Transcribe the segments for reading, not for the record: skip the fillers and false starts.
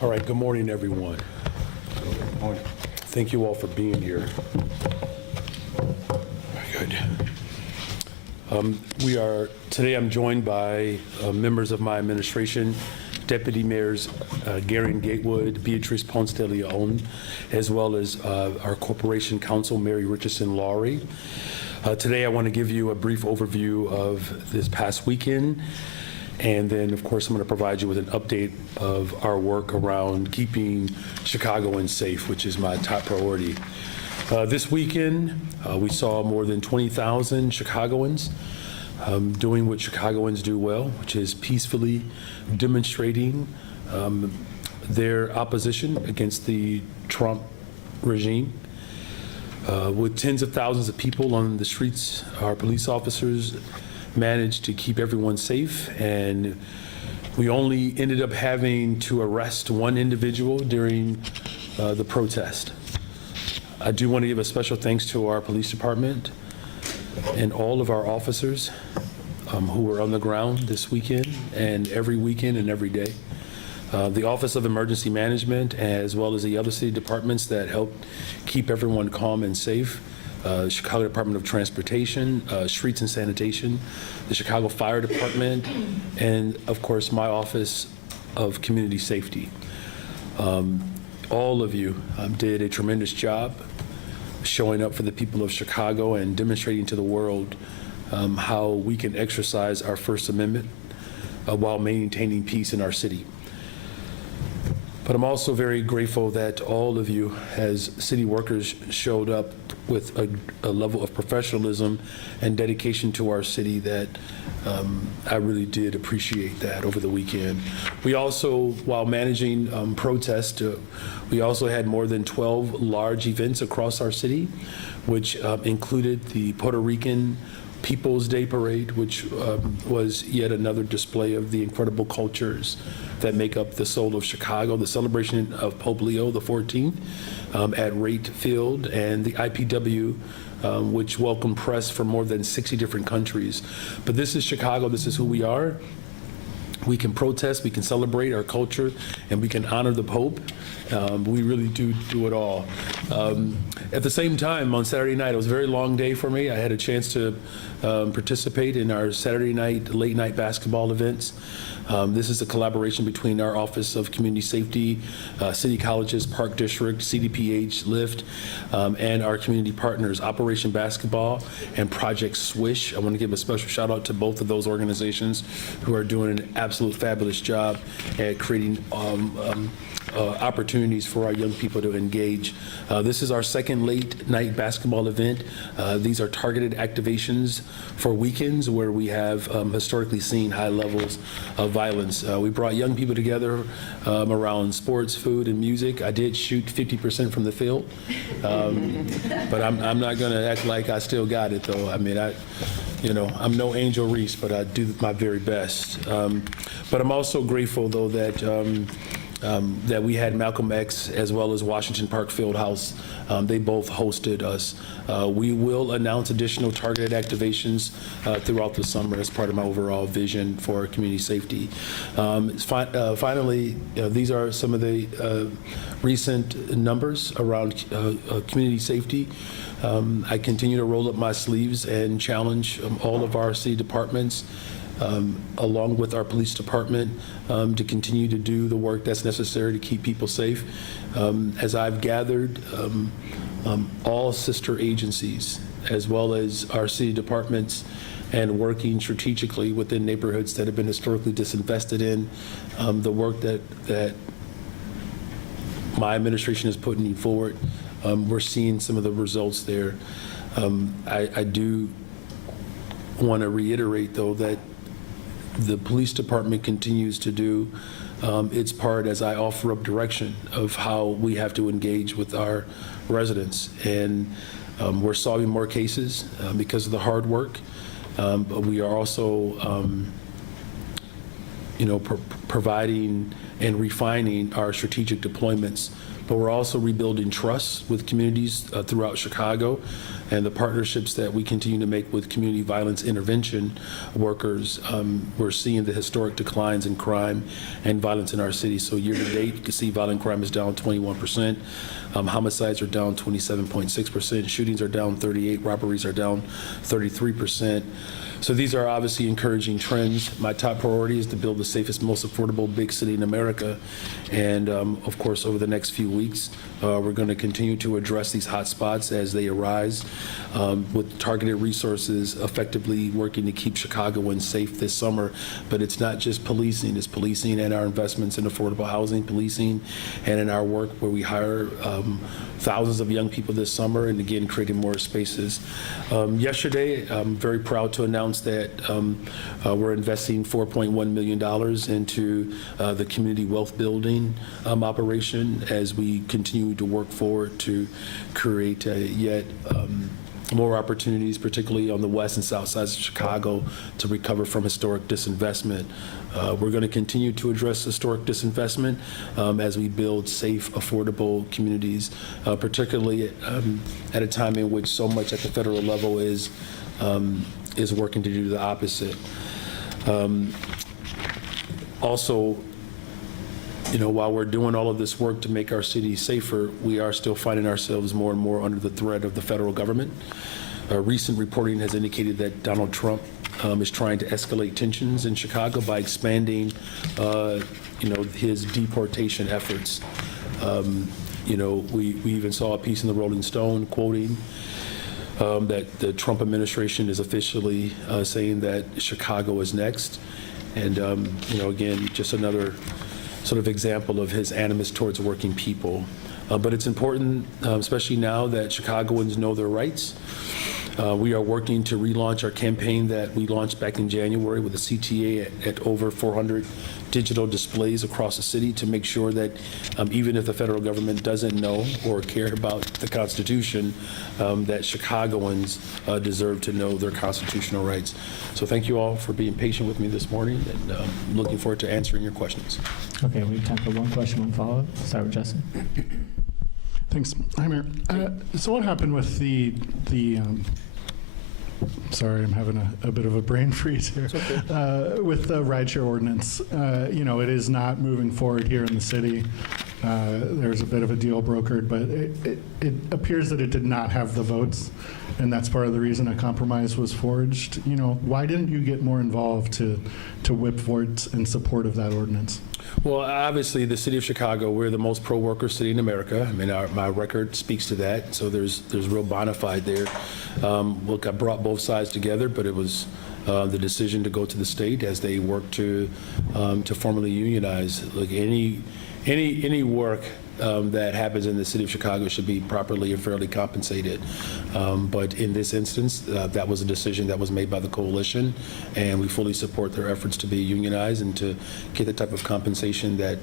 All right, good morning, everyone. Good morning. Thank you all for being here. Very good. Today I'm joined by members of my administration, Deputy Mayors Gary and Gatewood, Beatrice Ponce de Leon, as well as our Corporation Counsel, Mary Richardson Lowry. Today I want to give you a brief overview of this past weekend. And then, of course, I'm going to provide you with an update of our work around keeping Chicagoans safe, which is my top priority. This weekend, we saw more than 20,000 Chicagoans doing what Chicagoans do well, which is peacefully demonstrating their opposition against the Trump regime. With tens of thousands of people on the streets, our police officers managed to keep everyone safe, and we only ended up having to arrest one individual during the protest. I do want to give a special thanks to our police department and all of our officers who were on the ground this weekend and every weekend and every day. The Office of Emergency Management, as well as the other city departments that helped keep everyone calm and safe. Chicago Department of Transportation, Streets and Sanitation, the Chicago Fire Department, and of course my Office of Community Safety. All of you did a tremendous job showing up for the people of Chicago and demonstrating to the world how we can exercise our First Amendment while maintaining peace in our city. But I'm also very grateful that all of you as city workers showed up with a level of professionalism and dedication to our city that I really did appreciate that over the weekend. We also, while managing protests, we also had more than 12 large events across our city, which included the Puerto Rican People's Day Parade, which was yet another display of the incredible cultures that make up the soul of Chicago, the celebration of Pope Leo XIV at Rate Field, and the IPW, which welcomed press from more than 60 different countries. But this is Chicago, this is who we are. We can protest, we can celebrate our culture, and we can honor the Pope. We really do it all. At the same time, on Saturday night, it was a very long day for me. I had a chance to participate in our Saturday night, late night basketball events. This is a collaboration between our Office of Community Safety, City Colleges, Park District, CDPH, LIFT, and our community partners, Operation Basketball and Project Swish. I want to give a special shout out to both of those organizations who are doing an absolute fabulous job at creating opportunities for our young people to engage. This is our second late night basketball event. These are targeted activations for weekends where we have historically seen high levels of violence. We brought young people together around sports, food, and music. I did shoot 50% from the field, but I'm not going to act like I still got it, though. I mean, I'm no Angel Reese, but I do my very best. But I'm also grateful, though, that we had Malcolm X as well as Washington Park Fieldhouse. They both hosted us. We will announce additional targeted activations throughout the summer as part of my overall vision for community safety. Finally, these are some of the recent numbers around community safety. I continue to roll up my sleeves and challenge all of our city departments along with our police department to continue to do the work that's necessary to keep people safe. As I've gathered all sister agencies as well as our city departments and working strategically within neighborhoods that have been historically disinvested in, the work that my administration is putting forward, we're seeing some of the results there. I do want to reiterate, though, that the police department continues to do its part as I offer up direction of how we have to engage with our residents. And we're solving more cases because of the hard work, but we are also providing and refining our strategic deployments but we're also rebuilding trust with communities throughout Chicago, and the partnerships that we continue to make with community violence intervention workers. We're seeing the historic declines in crime and violence in our city. So year to date, you can see violent crime is down 21%. Homicides are down 27.6%. Shootings are down 38%. Robberies are down 33%. So these are obviously encouraging trends. My top priority is to build the safest, most affordable big city in America. And of course, over the next few weeks, we're going to continue to address these hot spots as they arise with targeted resources, effectively working to keep Chicagoans safe this summer. But it's not just policing, it's policing and our investments in affordable housing, policing, and in our work where we hire thousands of young people this summer, and again, creating more spaces. Yesterday, I'm very proud to announce that we're investing $4.1 million into the community wealth building operation as we continue to work forward to create yet more opportunities, particularly on the west and south sides of Chicago, to recover from historic disinvestment. We're going to continue to address historic disinvestment as we build safe, affordable communities, particularly at a time in which so much at the federal level is working to do the opposite. Also, while we're doing all of this work to make our city safer, we are still finding ourselves more and more under the threat of the federal government. Recent reporting has indicated that Donald Trump is trying to escalate tensions in Chicago by expanding, his deportation efforts. We even saw a piece in the Rolling Stone quoting that the Trump administration is officially saying that Chicago is next. And, again, just another sort of example of his animus towards working people. But it's important, especially now that Chicagoans know their rights. We are working to relaunch our campaign that we launched back in January with the CTA at over 400 digital displays across the city to make sure that even if the federal government doesn't know or care about the Constitution, that Chicagoans deserve to know their constitutional rights. So thank you all for being patient with me this morning, and I'm looking forward to answering your questions. Okay, we have time for one question, one follow-up. Start with Justin. Thanks. Hi, Mayor. So what happened with the sorry, I'm having a bit of a brain freeze here. With the rideshare ordinance, it is not moving forward here in the city. There's a bit of a deal brokered, but it appears that it did not have the votes, and that's part of the reason a compromise was forged. Why didn't you get more involved to whip votes in support of that ordinance? Well, obviously, the city of Chicago, we're the most pro-worker city in America. I mean, my record speaks to that, so there's real bona fide there. Look, I brought both sides together, but it was the decision to go to the state as they work to formally unionize. Like any work that happens in the city of Chicago should be properly and fairly compensated. But in this instance, that was a decision that was made by the coalition, and we fully support their efforts to be unionized and to get the type of compensation that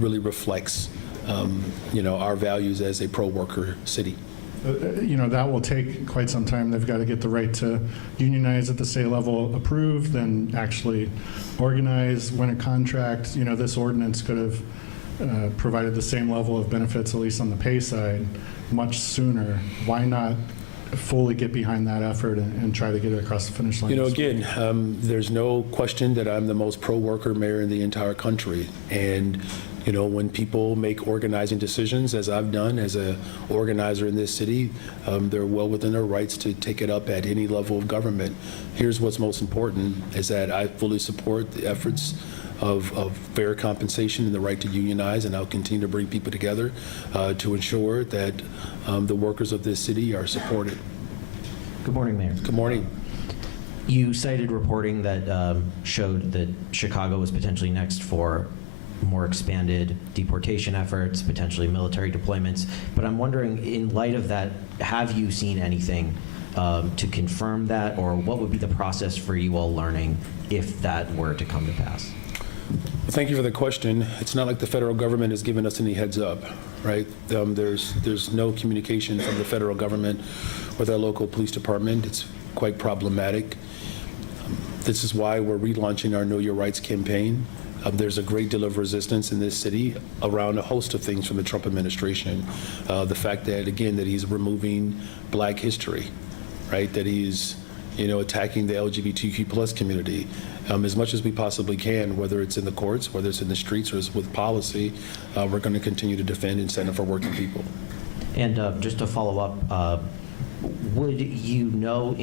really reflects, our values as a pro-worker city. That will take quite some time. They've got to get the right to unionize at the state level approved, then actually organize, win a contract. This ordinance could have provided the same level of benefits, at least on the pay side, much sooner. Why not fully get behind that effort and try to get it across the finish line? Again, there's no question that I'm the most pro-worker mayor in the entire country. And, when people make organizing decisions, as I've done as an organizer in this city, they're well within their rights to take it up at any level of government. Here's what's most important, is that I fully support the efforts of fair compensation and the right to unionize, and I'll continue to bring people together to ensure that the workers of this city are supported. Good morning, Mayor. Good morning. You cited reporting that showed that Chicago was potentially next for more expanded deportation efforts, potentially military deployments. But I'm wondering, in light of that, have you seen anything to confirm that, or what would be the process for you all learning if that were to come to pass? Thank you for the question. It's not like the federal government has given us any heads up, right? There's no communication from the federal government with our local police department. It's quite problematic. This is why we're relaunching our Know Your Rights campaign. There's a great deal of resistance in this city around a host of things from the Trump administration. The fact that, again, that he's removing Black history, right? That he's, attacking the LGBTQ plus community as much as we possibly can, whether it's in the courts, whether it's in the streets, or with policy. We're going to continue to defend and stand up for working people. And just to follow up, would you know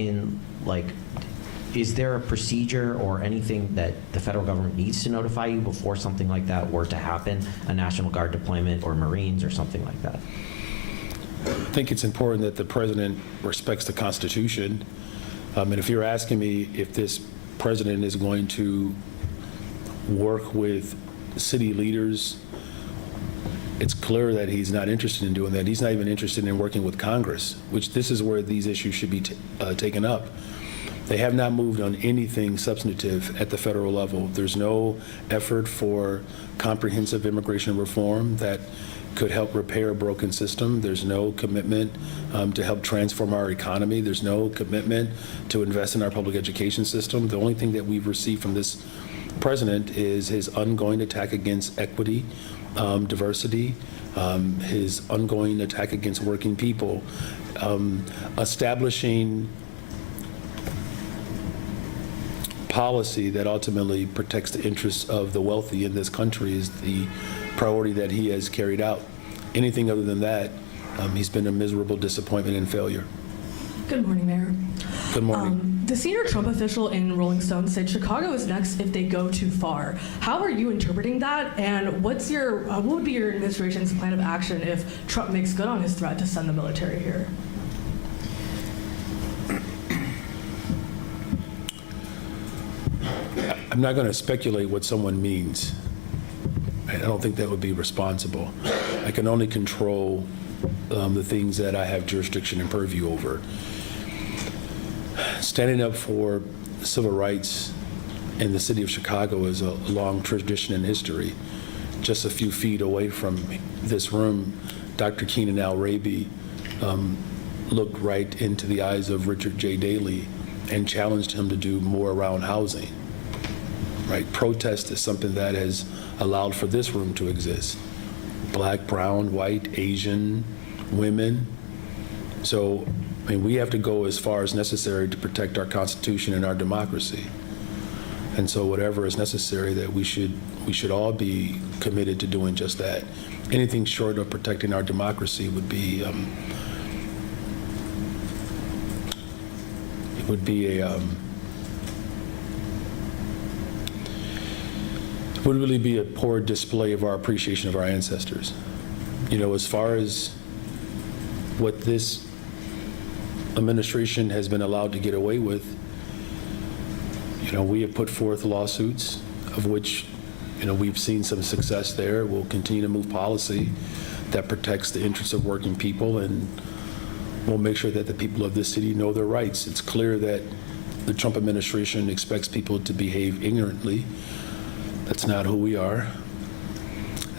is there a procedure or anything that the federal government needs to notify you before something like that were to happen, a National Guard deployment or Marines or something like that? I think it's important that the president respects the Constitution. And if you're asking me if this president is going to work with city leaders, it's clear that he's not interested in doing that. He's not even interested in working with Congress, which this is where these issues should be taken up. They have not moved on anything substantive at the federal level. There's no effort for comprehensive immigration reform that could help repair a broken system. There's no commitment to help transform our economy. There's no commitment to invest in our public education system. The only thing that we've received from this president is his ongoing attack against equity, diversity, his ongoing attack against working people, establishing policy that ultimately protects the interests of the wealthy in this country is the priority that he has carried out. Anything other than that, he's been a miserable disappointment and failure. Good morning, Mayor. Good morning. The senior Trump official in Rolling Stone said Chicago is next if they go too far. How are you interpreting that? And what would be your administration's plan of action if Trump makes good on his threat to send the military here? I'm not going to speculate what someone means. I don't think that would be responsible. I can only control the things that I have jurisdiction and purview over. Standing up for civil rights in the city of Chicago is a long tradition and history. Just a few feet away from this room, Dr. Keenan Al-Rabi looked right into the eyes of Richard J. Daley and challenged him to do more around housing. Right? Protest is something that has allowed for this room to exist. Black, brown, white, Asian, women. So, we have to go as far as necessary to protect our Constitution and our democracy. And so whatever is necessary, that we should all be committed to doing just that. Anything short of protecting our democracy would be would really be a poor display of our appreciation of our ancestors. As far as what this administration has been allowed to get away with, we have put forth lawsuits of which, we've seen some success there. We'll continue to move policy that protects the interests of working people, and we'll make sure that the people of this city know their rights. It's clear that the Trump administration expects people to behave ignorantly. That's not who we are.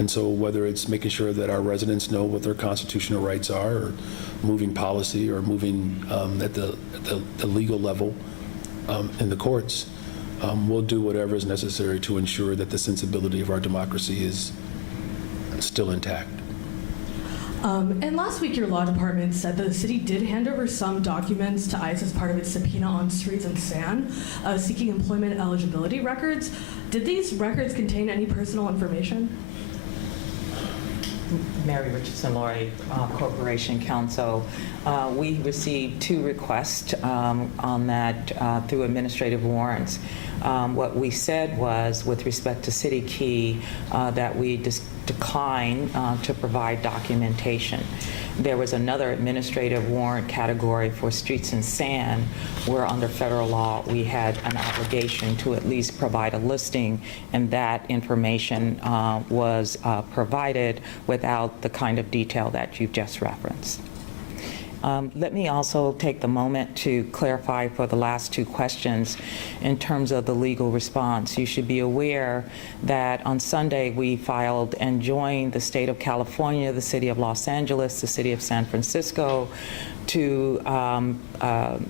And so whether it's making sure that our residents know what their constitutional rights are, or moving policy, or moving at the legal level in the courts, we'll do whatever is necessary to ensure that the sensibility of our democracy is still intact. And last week, your law department said that the city did hand over some documents to ICE as part of its subpoena on Streets and Sand, seeking employment eligibility records. Did these records contain any personal information? Mary Richardson Laurie, Corporation Counsel. We received 2 requests on that through administrative warrants. What we said was, with respect to City Key, that we decline to provide documentation. There was another administrative warrant category for Streets and Sand, where under federal law we had an obligation to at least provide a listing, and that information was provided without the kind of detail that you've just referenced. Let me also take the moment to clarify for the last 2 questions in terms of the legal response. You should be aware that on Sunday we filed and joined the state of California, the city of Los Angeles, the city of San Francisco, to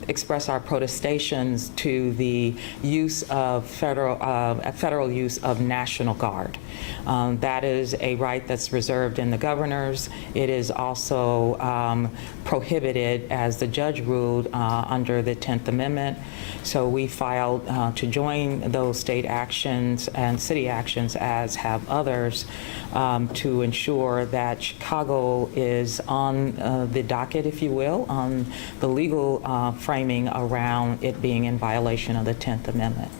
express our protestations to the use of federal use of National Guard. That is a right that's reserved in the governors. It is also prohibited, as the judge ruled, under the 10th Amendment. So we filed to join those state actions and city actions, as have others, to ensure that Chicago is on the docket, if you will, on the legal framing around it being in violation of the 10th Amendment.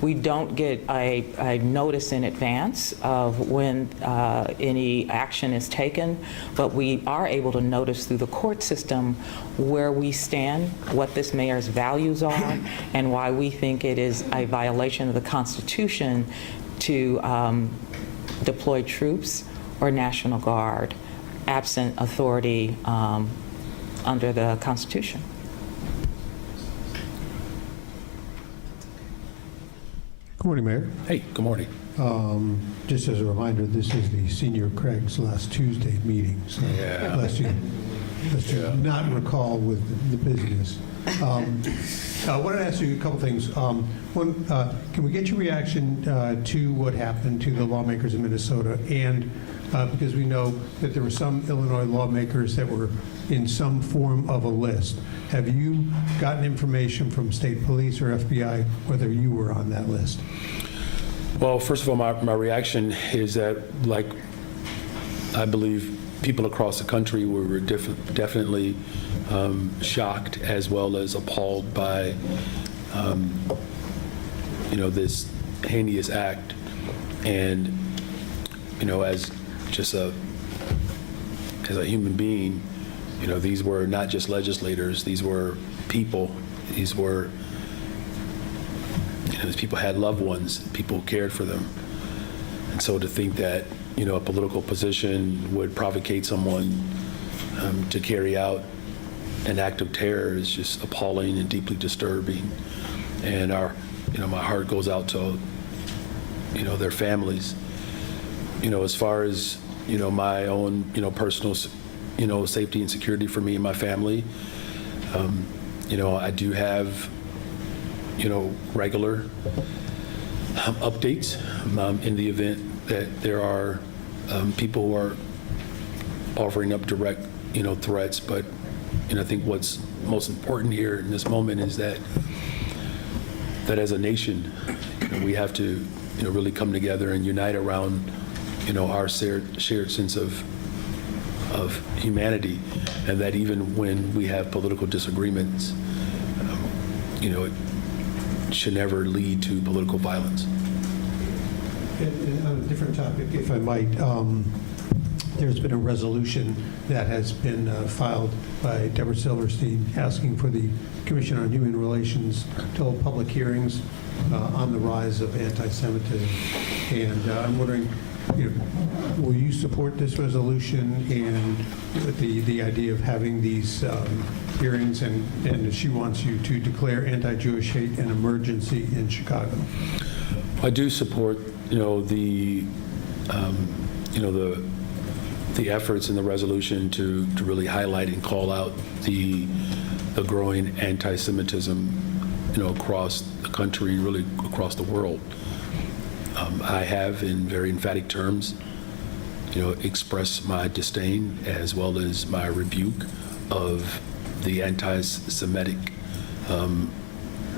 We don't get a notice in advance of when any action is taken, but we are able to notice through the court system where we stand, what this mayor's values are, and why we think it is a violation of the Constitution to deploy troops or National Guard absent authority under the Constitution. Good morning, Mayor. Hey, good morning. Just as a reminder, this is the Senior Craig's last Tuesday meeting, so Yeah. lest you not recall with the business. I wanted to ask you a couple things. One, can we get your reaction to what happened to the lawmakers in Minnesota? And because we know that there were some Illinois lawmakers that were in some form of a list. Have you gotten information from state police or FBI whether you were on that list? Well, first of all, my reaction is that, like, I believe people across the country were definitely shocked as well as appalled by, this heinous act. And, as just as a human being, these were not just legislators, these were people, these people had loved ones, people cared for them. And so to think that, a political position would provocate someone to carry out an act of terror is just appalling and deeply disturbing. And my heart goes out to, their families. As far as, my own, personal, safety and security for me and my family, I do have, regular updates in the event that there are people who are offering up direct, threats. But, I think what's most important here in this moment is that as a nation, we have to, really come together and unite around, our shared sense of humanity, and that even when we have political disagreements, it should never lead to political violence. And on a different topic, if I might, there's been a resolution that has been filed by Deborah Silverstein asking for the Commission on Human Relations to hold public hearings on the rise of anti-Semitism. And I'm wondering, will you support this resolution and the idea of having these hearings, and she wants you to declare anti-Jewish hate an emergency in Chicago? I do support, the efforts in the resolution to really highlight and call out the growing anti-Semitism, across the country and really across the world. I have, in very emphatic terms, expressed my disdain as well as my rebuke of the anti-Semitic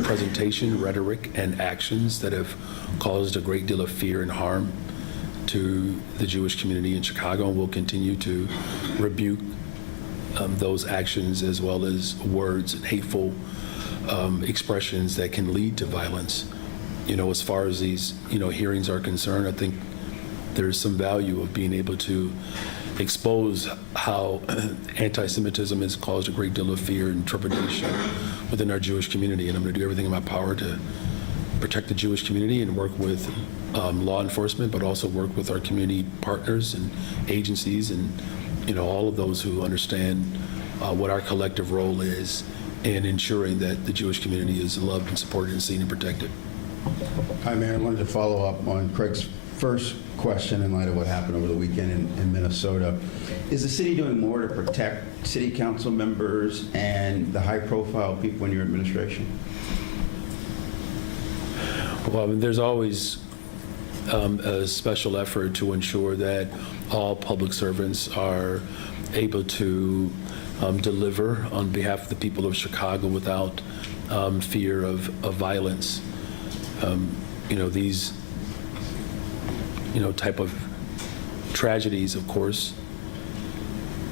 presentation, rhetoric, and actions that have caused a great deal of fear and harm to the Jewish community in Chicago, and will continue to rebuke those actions as well as words and hateful expressions that can lead to violence. As far as these, hearings are concerned, I think there's some value of being able to expose how anti-Semitism has caused a great deal of fear and trepidation within our Jewish community. And I'm going to do everything in my power to protect the Jewish community and work with law enforcement, but also work with our community partners and agencies and, all of those who understand what our collective role is in ensuring that the Jewish community is loved and supported and seen and protected. Hi, Mayor. I wanted to follow up on Craig's First question, in light of what happened over the weekend in Minnesota, is the city doing more to protect city council members and the high-profile people in your administration? Well, I mean, there's always a special effort to ensure that all public servants are able to deliver on behalf of the people of Chicago without fear of violence. These type of tragedies, of course,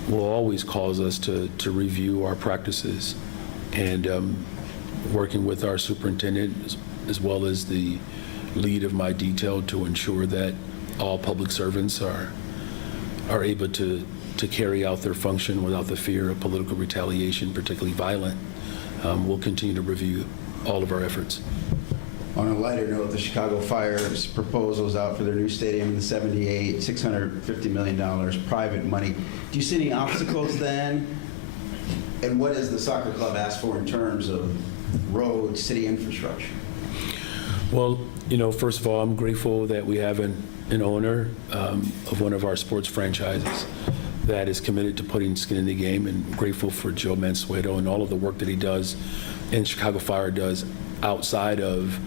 will always cause us to review our practices, and working with our superintendent as well as the lead of my detail to ensure that all public servants are able to carry out their function without the fear of political retaliation, particularly violent. We'll continue to review all of our efforts. On a lighter note, the Chicago Fire's proposals out for their new stadium in the $650 million private money. Do you see any obstacles then? And what does the soccer club ask for in terms of roads, city infrastructure? Well, first of all, I'm grateful that we have an owner of one of our sports franchises that is committed to putting skin in the game, and grateful for Joe Mansueto and all of the work that he does and Chicago Fire does outside of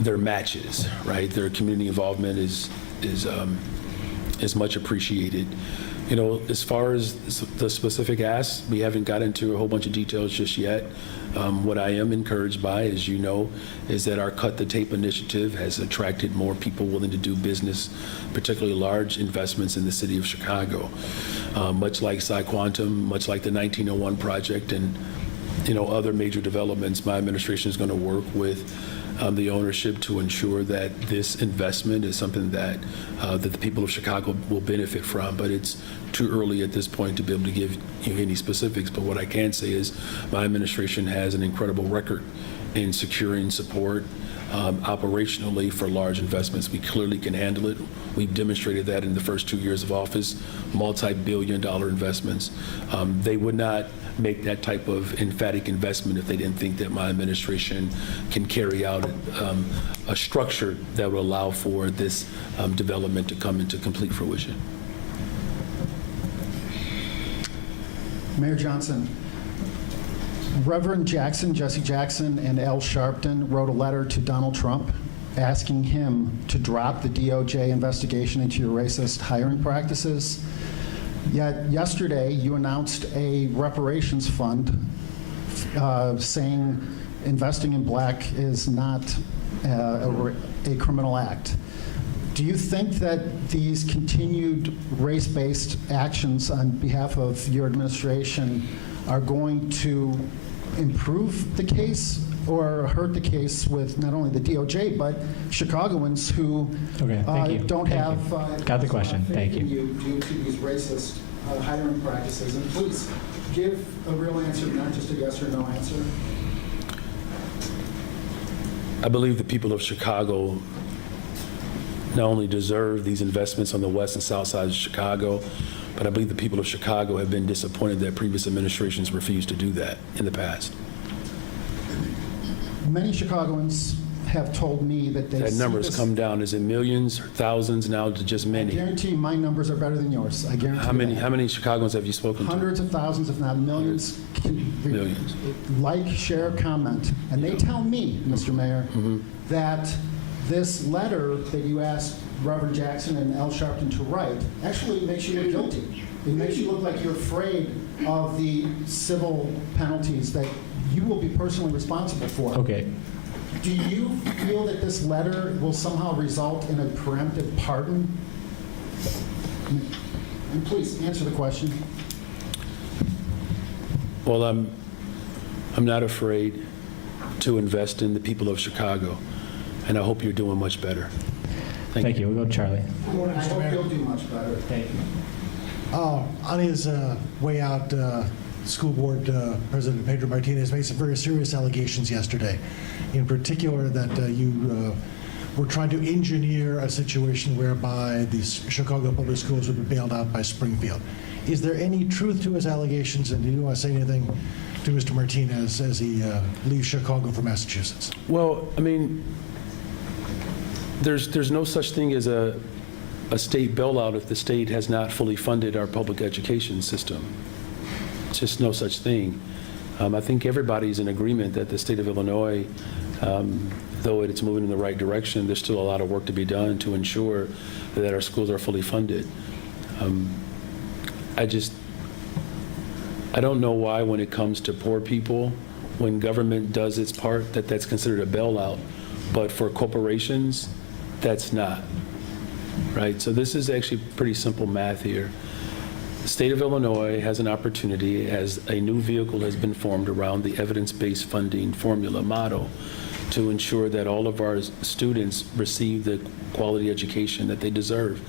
their matches, right? Their community involvement is much appreciated. As far as the specific asks, we haven't got into a whole bunch of details just yet. What I am encouraged by, as you know, is that our Cut the Tape initiative has attracted more people willing to do business, particularly large investments in the city of Chicago. Much like PsiQuantum, much like the 1901 project, and other major developments, my administration is going to work with the ownership to ensure that this investment is something that the people of Chicago will benefit from. But it's too early at this point to be able to give you any specifics. But what I can say is my administration has an incredible record in securing support operationally for large investments. We clearly can handle it. We've demonstrated that in the first 2 years of office, multi-billion-dollar investments. They would not make that type of emphatic investment if they didn't think that my administration can carry out a structure that will allow for this development to come into complete fruition. Mayor Johnson, Reverend Jackson, Jesse Jackson, and Al Sharpton wrote a letter to Donald Trump asking him to drop the DOJ investigation into your racist hiring practices. Yet yesterday, you announced a reparations fund saying investing in black is not a criminal act. Do you think that these continued race-based actions on behalf of your administration are going to improve the case or hurt the case with not only the DOJ, but Chicagoans who Okay, thank you. don't Thank have you. Got the question. Thank faith in you. due to these racist hiring practices? And please give a real answer, not just a yes or no answer. I believe the people of Chicago not only deserve these investments on the west and south sides of Chicago, but I believe the people of Chicago have been disappointed that previous administrations refused to do that in the past. Many Chicagoans have told me that they That see number has this- come down. Is it millions, or thousands, now to just I many? guarantee you my numbers are better than yours. I guarantee How many that. Chicagoans have you spoken to? Hundreds of thousands, if not millions, can Millions. like, share, comment. And they tell me, Mr. Mayor, that this letter that you asked Reverend Jackson and Al Sharpton to write actually makes you look guilty. It makes you look like you're afraid of the civil penalties that you will be personally responsible for. Okay. Do you feel that this letter will somehow result in a preemptive pardon? And please answer the question. Well, I'm not afraid to invest in the people of Chicago, and I hope you're doing much better. Thank you. We'll go to Charlie. I hope you'll do much better. Thank you. On his way out, School Board President Pedro Martinez made some very serious allegations yesterday. In particular, that you were trying to engineer a situation whereby the Chicago Public Schools would be bailed out by Springfield. Is there any truth to his allegations, and do you want to say anything to Mr. Martinez as he leaves Chicago for Massachusetts? Well, I mean, There's no such thing as a state bailout if the state has not fully funded our public education system. It's just no such thing. I think everybody's in agreement that the state of Illinois, though it's moving in the right direction, there's still a lot of work to be done to ensure that our schools are fully funded. I don't know why when it comes to poor people, when government does its part, that's considered a bailout, but for corporations, that's not, right? So this is actually pretty simple math here. The state of Illinois has an opportunity, as a new vehicle has been formed around the evidence-based funding formula model, to ensure that all of our students receive the quality education that they deserve.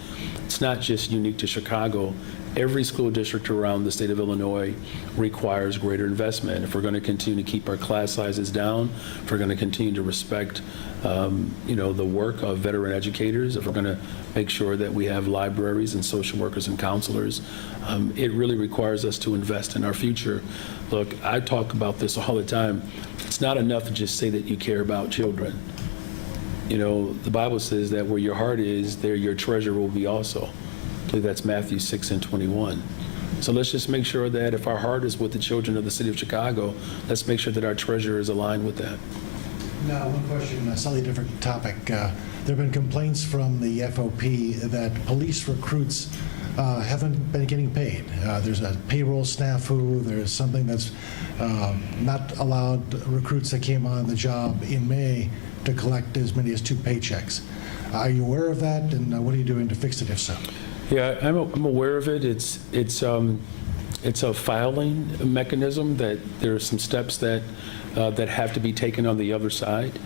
It's not just unique to Chicago. Every school district around the state of Illinois requires greater investment. If we're going to continue to keep our class sizes down, if we're going to continue to respect the work of veteran educators, if we're going to make sure that we have libraries and social workers and counselors, it really requires us to invest in our future. Look, I talk about this all the time. It's not enough to just say that you care about children. The Bible says that where your heart is, there your treasure will be also. I believe that's Matthew 6:21. So let's just make sure that if our heart is with the children of the city of Chicago, let's make sure that our treasure is aligned with that. Now, one question, a slightly different topic. There have been complaints from the FOP that police recruits haven't been getting paid. There's a payroll snafu. There's something that's not allowed recruits that came on the job in May to collect as many as 2 paychecks. Are you aware of that, and what are you doing to fix it if so? Yeah, I'm aware of it. It's a filing mechanism that there are some steps that have to be taken on the other side.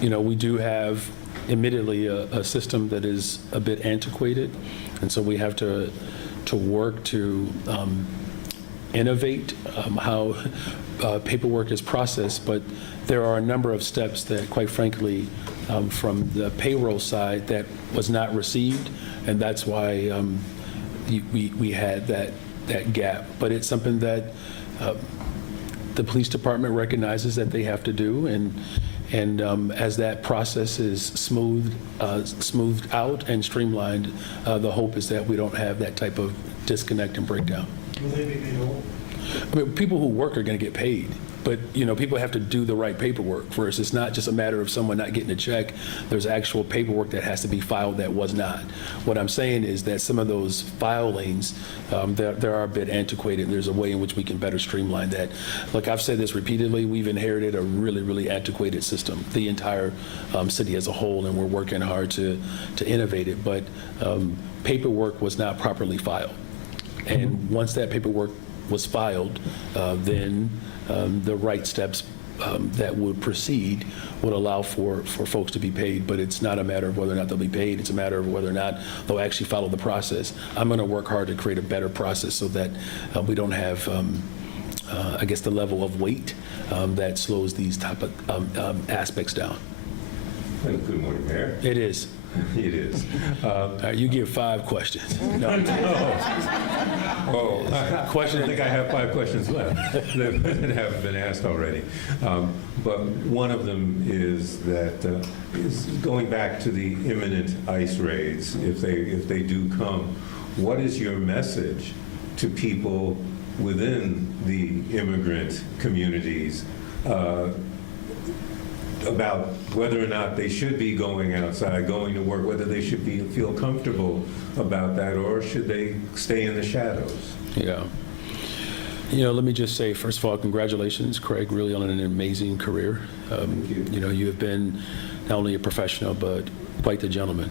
We do have, admittedly, a system that is a bit antiquated, and so we have to work to innovate how paperwork is processed, but there are a number of steps that, quite frankly, from the payroll side that was not received, and that's why we had that gap. But it's something that the police department recognizes that they have to do, and as that process is smoothed out and streamlined, the hope is that we don't have that type of disconnect and breakdown. Will they be made whole? I mean, people who work are going to get paid, but people have to do the right paperwork first. It's not just a matter of someone not getting a check. There's actual paperwork that has to be filed that was not. What I'm saying is that some of those filings, there are a bit antiquated. There's a way in which we can better streamline that. Look, I've said this repeatedly. We've inherited a really, really antiquated system, the entire city as a whole, and we're working hard to innovate it. But paperwork was not properly filed. And once that paperwork was filed, then the right steps that would proceed would allow for folks to be paid. But it's not a matter of whether or not they'll be paid. It's a matter of whether or not they'll actually follow the process. I'm going to work hard to create a better process so that we don't have, the level of weight that slows these type of aspects down. Good morning, Mayor. It is. It is. All right, you get 5 questions. No. Oh, I think I have 5 questions left that have been asked already. But one of them is that is going back to the imminent ICE raids, if they do come, what is your message to people within the immigrant communities about whether or not they should be going outside, going to work, whether they should feel comfortable about that, or should they stay in the shadows? Yeah. Let me just say, first of all, congratulations, Craig, really on an amazing career. You have been not only a professional, but quite the gentleman,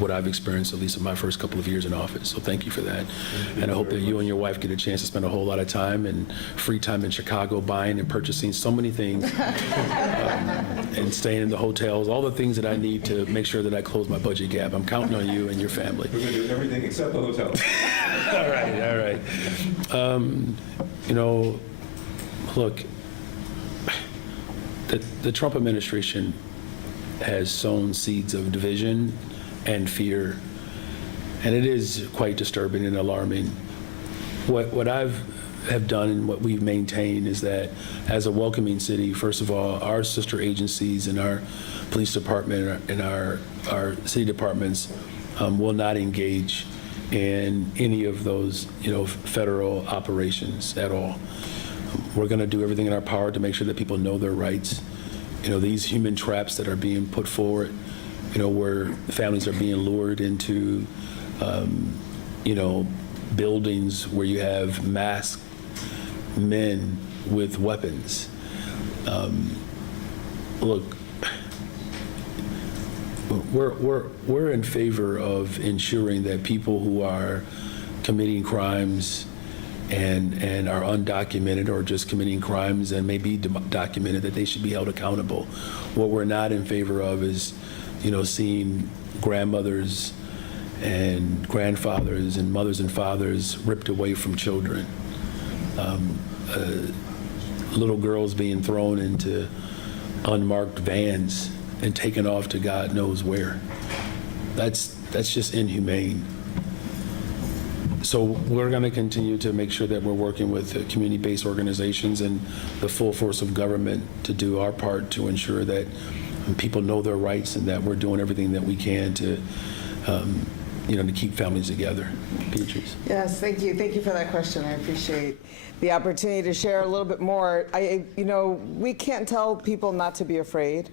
what I've experienced, at least in my first couple of years in office. So thank you for that. And I hope that you and your wife get a chance to spend a whole lot of time and free time in Chicago buying and purchasing so many things and staying in the hotels, all the things that I need to make sure that I close my budget gap. I'm counting on you and your family. We're going to do everything except the hotel. All right. Look, the Trump administration has sown seeds of division and fear, and it is quite disturbing and alarming. What I've done and what we've maintained is that as a welcoming city, first of all, our sister agencies and our police department and our city departments will not engage in any of those, federal operations at all. We're going to do everything in our power to make sure that people know their rights. These human traps that are being put forward, where families are being lured into, buildings where you have masked men with weapons. Look, we're in favor of ensuring that people who are committing crimes and are undocumented or just committing crimes and may be documented, that they should be held accountable. What we're not in favor of is, seeing grandmothers and grandfathers and mothers and fathers ripped away from children. Little girls being thrown into unmarked vans and taken off to God knows where. That's just inhumane. So we're going to continue to make sure that we're working with community-based organizations and the full force of government to do our part to ensure that people know their rights and that we're doing everything that we can to, to keep families together. Beatrice. Yes, thank you. Thank you for that question. I appreciate the opportunity to share a little bit more. We can't tell people not to be afraid.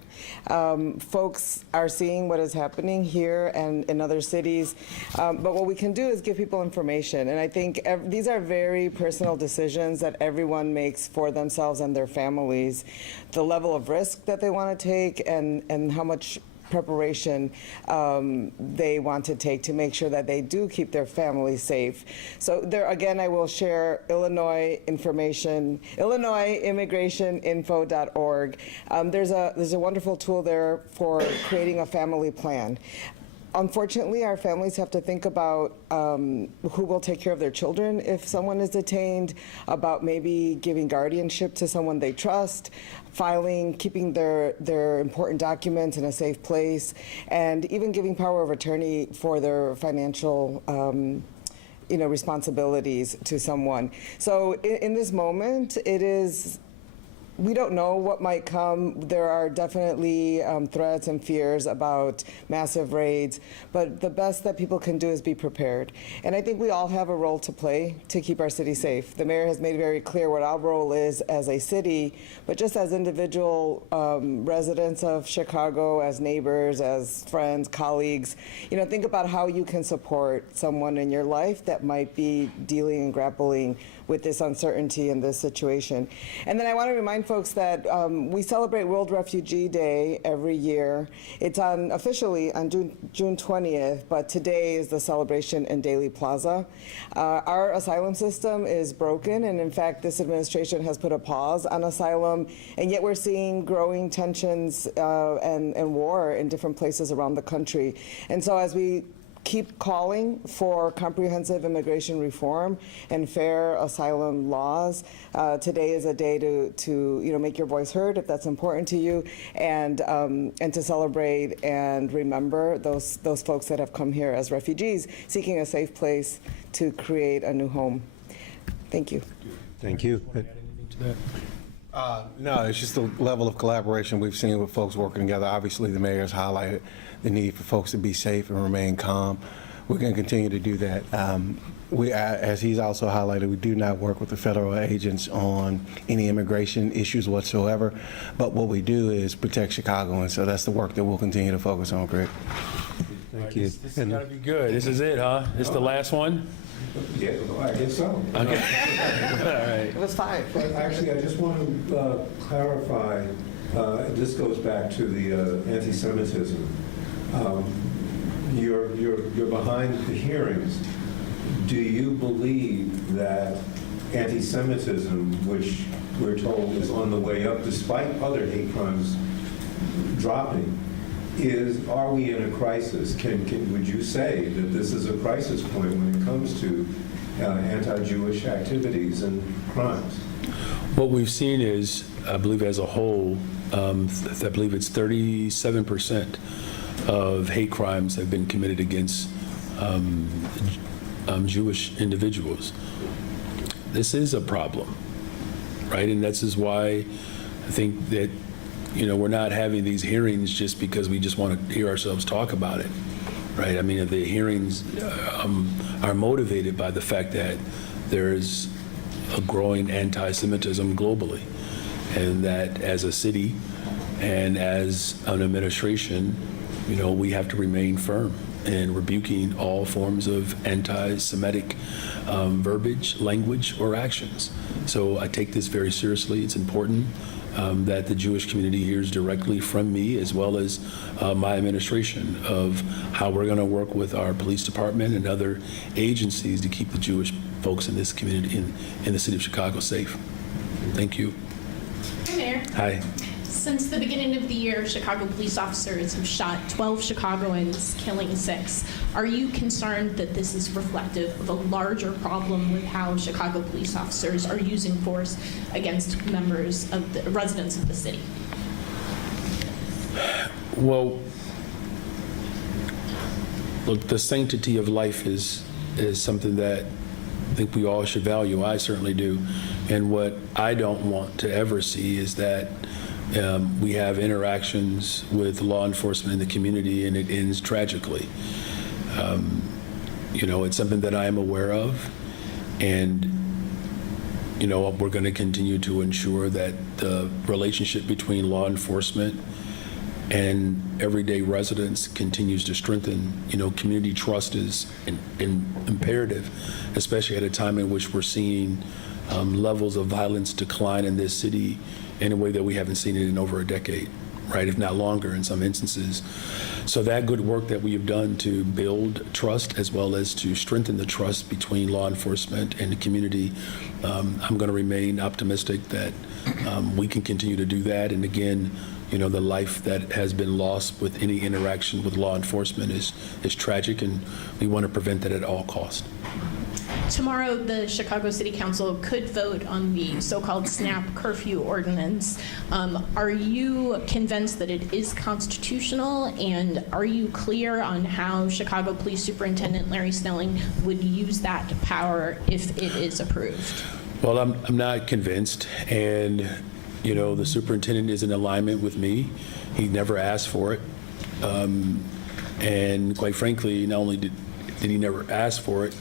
Folks are seeing what is happening here and in other cities, but what we can do is give people information. And I think these are very personal decisions that everyone makes for themselves and their families. The level of risk that they want to take and how much preparation they want to take to make sure that they do keep their families safe. So there, again, I will share Illinois information, IllinoisImmigrationInfo.org. There's a wonderful tool there for creating a family plan. Unfortunately, our families have to think about who will take care of their children if someone is detained, about maybe giving guardianship to someone they trust, keeping their important documents in a safe place, and even giving power of attorney for their financial responsibilities to someone. So in this moment, we don't know what might come. There are definitely threats and fears about massive raids, but the best that people can do is be prepared. And I think we all have a role to play to keep our city safe. The mayor has made very clear what our role is as a city, but just as individual residents of Chicago, as neighbors, as friends, colleagues, think about how you can support someone in your life that might be dealing and grappling with this uncertainty in this situation. And then I want to remind folks that we celebrate World Refugee Day every year. It's officially on June 20th, but today is the celebration in Daley Plaza. Our asylum system is broken, and in fact, this administration has put a pause on asylum, and yet we're seeing growing tensions and war in different places around the country. And so as we keep calling for comprehensive immigration reform and fair asylum laws, today is a day to make your voice heard if that's important to you, and to celebrate and remember those folks that have come here as refugees seeking a safe place to create a new home. Thank you. Thank you. No, it's just the level of collaboration we've seen with folks working together. Obviously, the mayor's highlighted the need for folks to be safe and remain calm. We're going to continue to do that. As he's also highlighted, we do not work with the federal agents on any immigration issues whatsoever, but what we do is protect Chicago, and so that's the work that we'll continue to focus on, Greg. Thank you. This has got to be good. This is it, huh? This is the last one? Yeah, I guess so. Okay. All right. It was 5. But actually, I just want to clarify, this goes back to the anti-Semitism. You're behind the hearings. Do you believe that anti-Semitism, which we're told is on the way up despite other hate crimes dropping, are we in a crisis? Would you say that this is a crisis point when it comes to anti-Jewish activities and crimes? What we've seen is, I believe as a whole, I believe it's 37% of hate crimes have been committed against Jewish individuals. This is a problem, right? And this is why I think that, we're not having these hearings just because we just want to hear ourselves talk about it, right? I mean, the hearings are motivated by the fact that there's a growing anti-Semitism globally, and that as a city and as an administration, we have to remain firm in rebuking all forms of anti-Semitic verbiage, language, or actions. So I take this very seriously. It's important that the Jewish community hears directly from me, as well as my administration, of how we're going to work with our police department and other agencies to keep the Jewish folks in this community, in the city of Chicago, safe. Thank you. Hi, Mayor. Hi. Since the beginning of the year, Chicago police officers have shot 12 Chicagoans, killing 6. Are you concerned that this is reflective of a larger problem with how Chicago police officers are using force against members of the residents of the city? Well, look, the sanctity of life is something that I think we all should value. I certainly do. And what I don't want to ever see is that we have interactions with law enforcement in the community and it ends tragically. It's something that I am aware of, and we're going to continue to ensure that the relationship between law enforcement and everyday residents continues to strengthen. Community trust is imperative, especially at a time in which we're seeing levels of violence decline in this city in a way that we haven't seen it in over a decade, right, if not longer in some instances. So that good work that we have done to build trust, as well as to strengthen the trust between law enforcement and the community, I'm going to remain optimistic that we can continue to do that. And again, the life that has been lost with any interaction with law enforcement is tragic, and we want to prevent that at all costs. Tomorrow, the Chicago City Council could vote on the so-called SNAP curfew ordinance. Are you convinced that it is constitutional, and are you clear on how Chicago Police Superintendent Larry Snelling would use that power if it is approved? Well, I'm not convinced, and the superintendent is in alignment with me. He never asked for it, and quite frankly, not only did he never ask for it,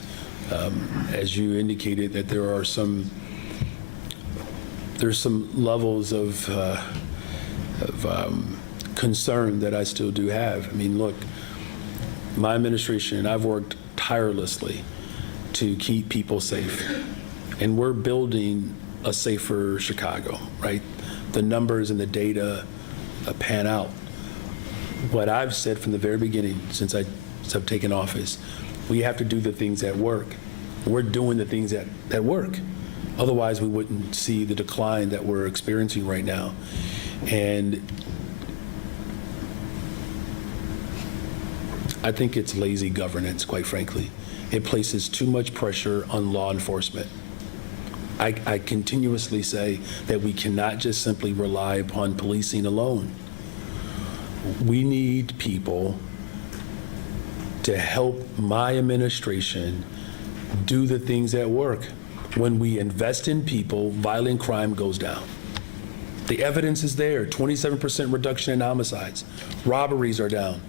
as you indicated, that there's some levels of concern that I still do have. I mean, look, my administration, I've worked tirelessly to keep people safe, and we're building a safer Chicago, right? The numbers and the data pan out. What I've said from the very beginning, since I've taken office, we have to do the things that work. We're doing the things that work. Otherwise, we wouldn't see the decline that we're experiencing right now. And I think it's lazy governance, quite frankly. It places too much pressure on law enforcement. I continuously say that we cannot just simply rely upon policing alone. We need people to help my administration do the things that work. When we invest in people, violent crime goes down. The evidence is there. 27% reduction in homicides. Robberies are down.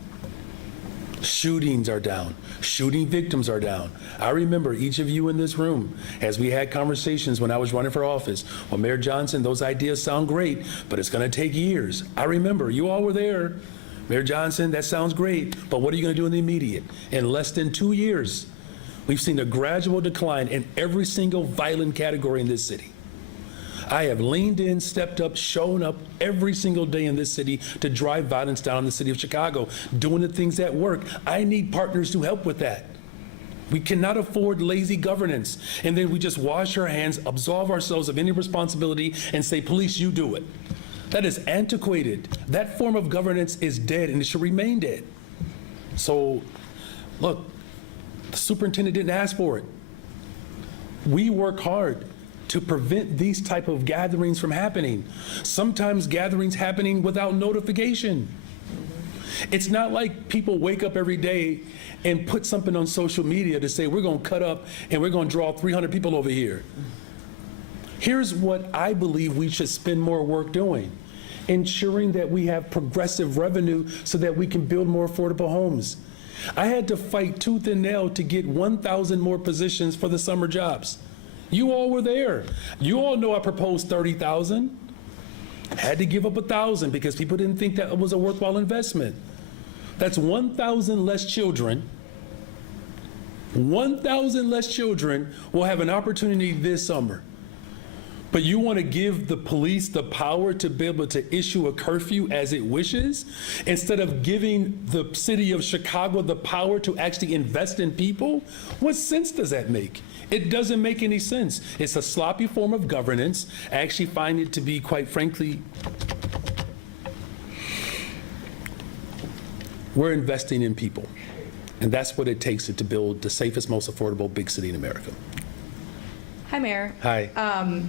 Shootings are down. Shooting victims are down. I remember each of you in this room, as we had conversations when I was running for office. Well, Mayor Johnson, those ideas sound great, but it's going to take years. I remember, you all were there. Mayor Johnson, that sounds great, but what are you going to do in the immediate? In less than 2 years, we've seen a gradual decline in every single violent category in this city. I have leaned in, stepped up, shown up every single day in this city to drive violence down in the city of Chicago, doing the things that work. I need partners to help with that. We cannot afford lazy governance, and then we just wash our hands, absolve ourselves of any responsibility, and say, police, you do it. That is antiquated. That form of governance is dead, and it should remain dead. So, look, the superintendent didn't ask for it. We work hard to prevent these type of gatherings from happening. Sometimes gatherings happening without notification. It's not like people wake up every day and put something on social media to say, we're going to cut up and we're going to draw 300 people over here. Here's what I believe we should spend more work doing. ensuring that we have progressive revenue so that we can build more affordable homes. I had to fight tooth and nail to get 1,000 more positions for the summer jobs. You all were there. You all know I proposed 30,000. Had to give up 1,000 because people didn't think that was a worthwhile investment. That's 1,000 less children. 1,000 less children will have an opportunity this summer. But you want to give the police the power to be able to issue a curfew as it wishes, instead of giving the city of Chicago the power to actually invest in people? What sense does that make? It doesn't make any sense. It's a sloppy form of governance. I actually find it to be, quite frankly, we're investing in people. And that's what it takes to build the safest, most affordable big city in America. Hi, Mayor. Hi.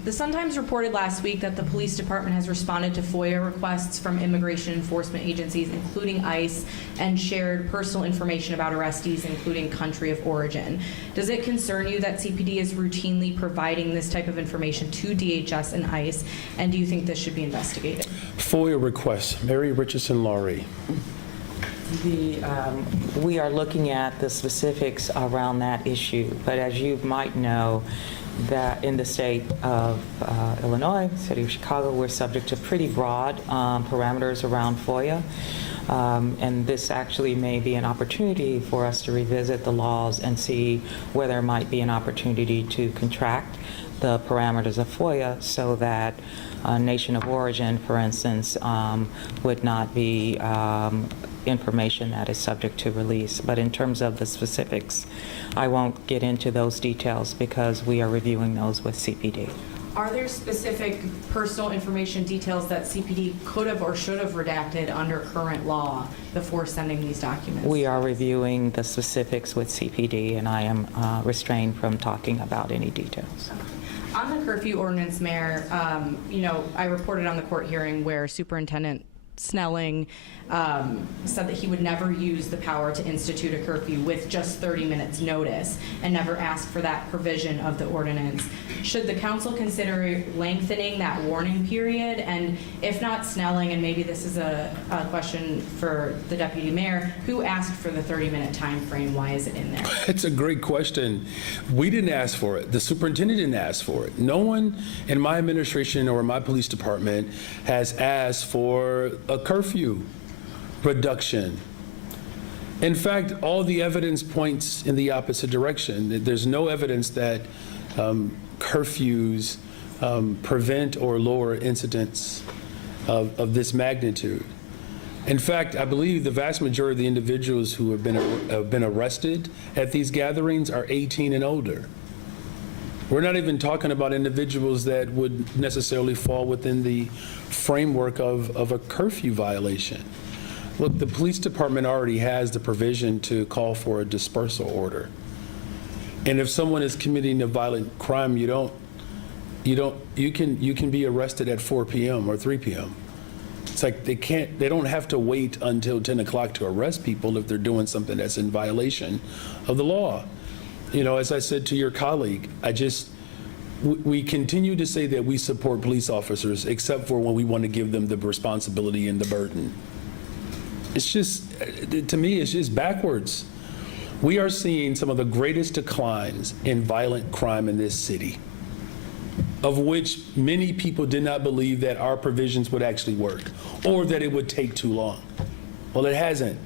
The Sun-Times reported last week that the police department has responded to FOIA requests from immigration enforcement agencies, including ICE, and shared personal information about arrestees, including country of origin. Does it concern you that CPD is routinely providing this type of information to DHS and ICE, and do you think this should be investigated? FOIA requests. Mary Richardson Laurie. We are looking at the specifics around that issue, but as you might know, that in the state of Illinois, city of Chicago, we're subject to pretty broad parameters around FOIA. And this actually may be an opportunity for us to revisit the laws and see where there might be an opportunity to contract the parameters of FOIA so that nation of origin, for instance, would not be information that is subject to release. But in terms of the specifics, I won't get into those details because we are reviewing those with CPD. Are there specific personal information details that CPD could have or should have redacted under current law before sending these documents? We are reviewing the specifics with CPD, and I am restrained from talking about any details. On the curfew ordinance, Mayor, I reported on the court hearing where Superintendent Snelling said that he would never use the power to institute a curfew with just 30 minutes notice and never ask for that provision of the ordinance. Should the council consider lengthening that warning period? And if not Snelling, and maybe this is a question for the deputy mayor, who asked for the 30-minute time frame? Why is it in there? It's a great question. We didn't ask for it. The superintendent didn't ask for it. No one in my administration or my police department has asked for a curfew reduction. In fact, all the evidence points in the opposite direction. There's no evidence that curfews prevent or lower incidents of this magnitude. In fact, I believe the vast majority of the individuals who have been arrested at these gatherings are 18 and older. We're not even talking about individuals that would necessarily fall within the framework of a curfew violation. Look, the police department already has the provision to call for a dispersal order. And if someone is committing a violent crime, you can be arrested at 4 p.m. or 3 p.m. It's like they don't have to wait until 10 o'clock to arrest people if they're doing something that's in violation of the law. You know, as I said to your colleague, we continue to say that we support police officers, except for when we want to give them the responsibility and the burden. It's just, to me, it's just backwards. We are seeing some of the greatest declines in violent crime in this city, of which many people did not believe that our provisions would actually work or that it would take too long. Well, it hasn't.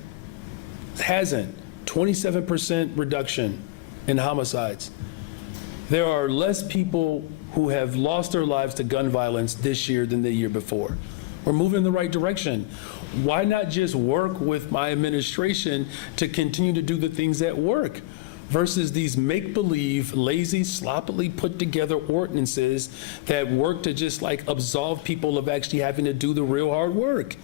It hasn't. 27% reduction in homicides. There are less people who have lost their lives to gun violence this year than the year before. We're moving in the right direction. Why not just work with my administration to continue to do the things that work versus these make-believe, lazy, sloppily put together ordinances that work to just like absolve people of actually having to do the real hard work?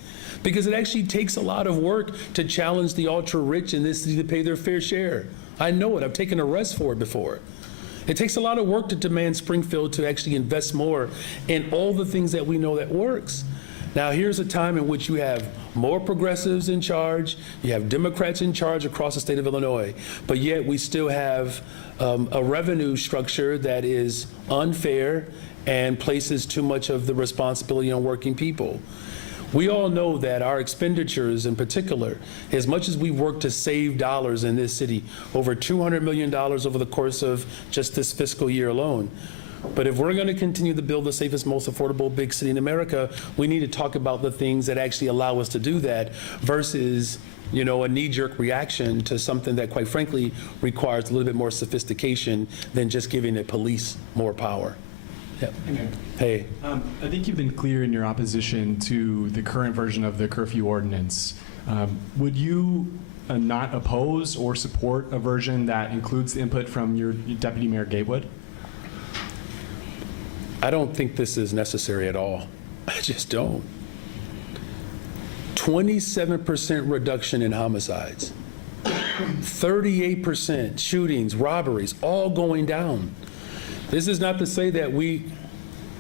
Because it actually takes a lot of work to challenge the ultra-rich in this city to pay their fair share. I know it. I've taken arrests for it before. It takes a lot of work to demand Springfield to actually invest more in all the things that we know that works. Now, here's a time in which you have more progressives in charge, you have Democrats in charge across the state of Illinois, but yet we still have a revenue structure that is unfair and places too much of the responsibility on working people. We all know that our expenditures in particular, as much as we've worked to save dollars in this city, over $200 million over the course of just this fiscal year alone. But if we're going to continue to build the safest, most affordable big city in America, we need to talk about the things that actually allow us to do that versus, you know, a knee-jerk reaction to something that, quite frankly, requires a little bit more sophistication than just giving the police more power. Yep. Hey. I think you've been clear in your opposition to the current version of the curfew ordinance. Would you not oppose or support a version that includes the input from your Deputy Mayor Gatewood? I don't think this is necessary at all. I just don't. 27% reduction in homicides, 38% shootings, robberies, all going down. This is not to say that we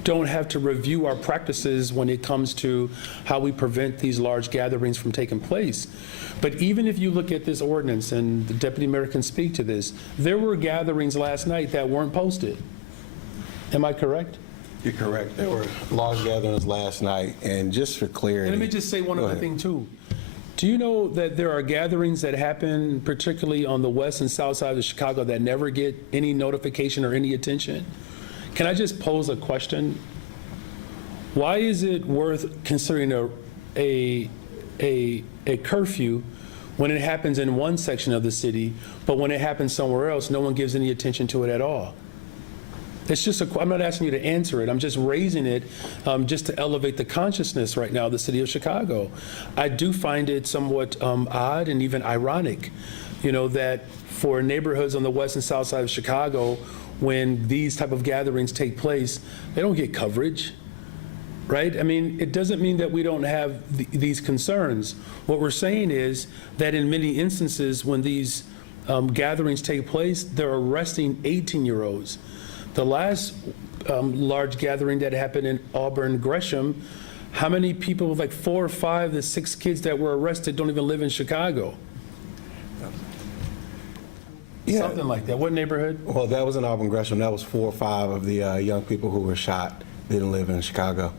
don't have to review our practices when it comes to how we prevent these large gatherings from taking place. But even if you look at this ordinance, and the Deputy Mayor can speak to this, there were gatherings last night that weren't posted. Am I correct? You're correct. There were large gatherings last night, and just for clarity. And let me just say one other thing too. Do you know that there are gatherings that happen, particularly on the west and south side of Chicago, that never get any notification or any attention? Can I just pose a question? Why is it worth considering a curfew when it happens in one section of the city, but when it happens somewhere else, no one gives any attention to it at all? It's just I'm not asking you to answer it. I'm just raising it just to elevate the consciousness right now of the city of Chicago. I do find it somewhat odd and even ironic, you know, that for neighborhoods on the west and south side of Chicago, when these type of gatherings take place, they don't get coverage, right? I mean, it doesn't mean that we don't have these concerns. What we're saying is that in many instances when these gatherings take place, they're arresting 18-year-olds. The last large gathering that happened in Auburn, Gresham, how many people, like 4 or 5 to 6 kids that were arrested don't even live in Chicago? Yeah. Something like that. What neighborhood? Well, that was in Auburn Gresham. That was 4 or 5 of the young people who were shot didn't live in Chicago.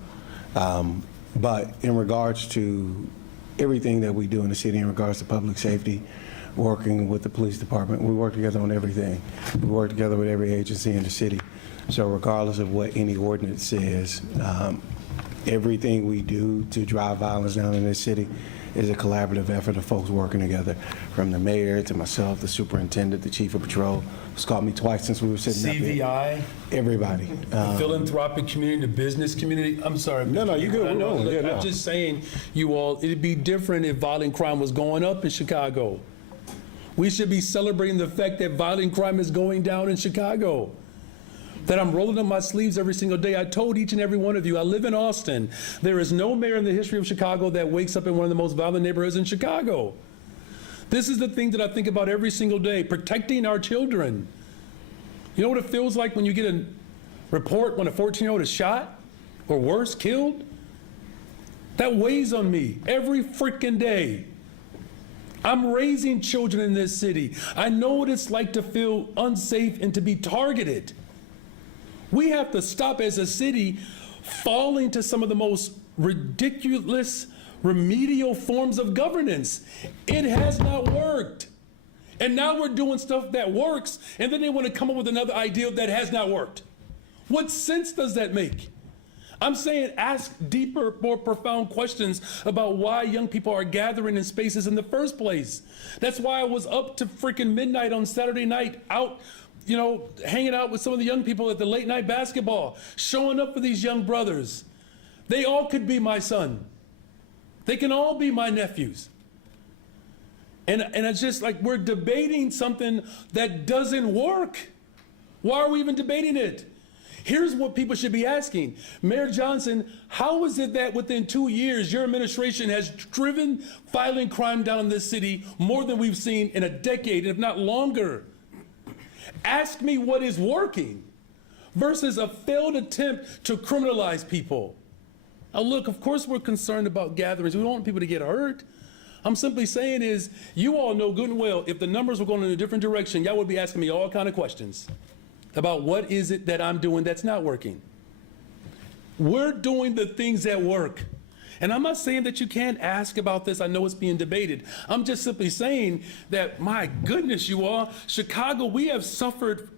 But in regards to everything that we do in the city in regards to public safety, working with the police department, we work together on everything. We work together with every agency in the city. So regardless of what any ordinance says, everything we do to drive violence down in this city is a collaborative effort of folks working together, from the mayor to myself, the superintendent, the chief of patrol, who's called me twice since we were sitting up here. CVI, Everybody. the philanthropic community, the business community. I'm sorry. No, you good. We're rolling. Yeah, no. I'm just saying, you all, it'd be different if violent crime was going up in Chicago. We should be celebrating the fact that violent crime is going down in Chicago. That I'm rolling up my sleeves every single day. I told each and every one of you, I live in Austin. There is no mayor in the history of Chicago that wakes up in one of the most violent neighborhoods in Chicago. This is the thing that I think about every single day, protecting our children. You know what it feels like when you get a report when a 14-year-old is shot or worse, killed? That weighs on me every freaking day. I'm raising children in this city. I know what it's like to feel unsafe and to be targeted. We have to stop as a city falling to some of the most ridiculous, remedial forms of governance. It has not worked. And now we're doing stuff that works, and then they want to come up with another idea that has not worked. What sense does that make? I'm saying ask deeper, more profound questions about why young people are gathering in spaces in the first place. That's why I was up to freaking midnight on Saturday night, out, you know, hanging out with some of the young people at the late night basketball, showing up for these young brothers. They all could be my son. They can all be my nephews. And it's just like we're debating something that doesn't work. Why are we even debating it? Here's what people should be asking. Mayor Johnson, how is it that within 2 years your administration has driven violent crime down in this city more than we've seen in a decade, if not longer? Ask me what is working versus a failed attempt to criminalize people. Now look, of course we're concerned about gatherings. We don't want people to get hurt. I'm simply saying is, you all know good and well, if the numbers were going in a different direction, y'all would be asking me all kind of questions about what is it that I'm doing that's not working. We're doing the things that work. And I'm not saying that you can't ask about this. I know it's being debated. I'm just simply saying that, my goodness, you all, Chicago, we have suffered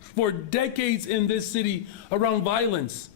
for decades in this city around violence.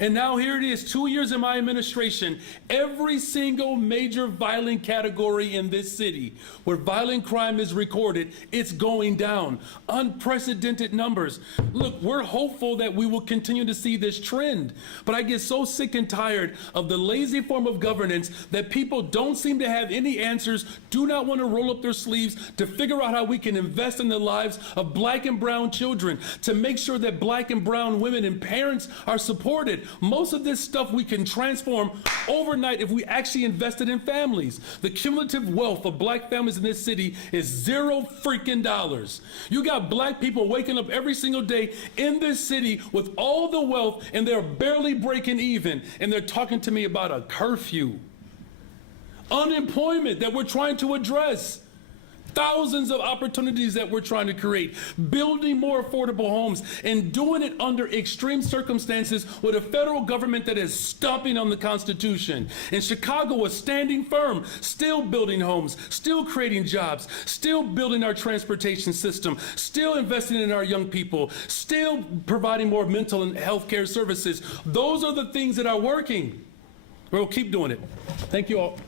And now here it is, 2 years in my administration, every single major violent category in this city where violent crime is recorded, it's going down. Unprecedented numbers. Look, we're hopeful that we will continue to see this trend, but I get so sick and tired of the lazy form of governance that people don't seem to have any answers, do not want to roll up their sleeves to figure out how we can invest in the lives of black and brown children, to make sure that black and brown women and parents are supported. Most of this stuff we can transform overnight if we actually invested in families. The cumulative wealth of black families in this city is $0 freaking dollars. You got black people waking up every single day in this city with all the wealth and they're barely breaking even, and they're talking to me about a curfew. Unemployment that we're trying to address. Thousands of opportunities that we're trying to create, building more affordable homes, and doing it under extreme circumstances with a federal government that is stomping on the Constitution. And Chicago was standing firm, still building homes, still creating jobs, still building our transportation system, still investing in our young people, still providing more mental and health care services. Those are the things that are working. We'll keep doing it. Thank you all.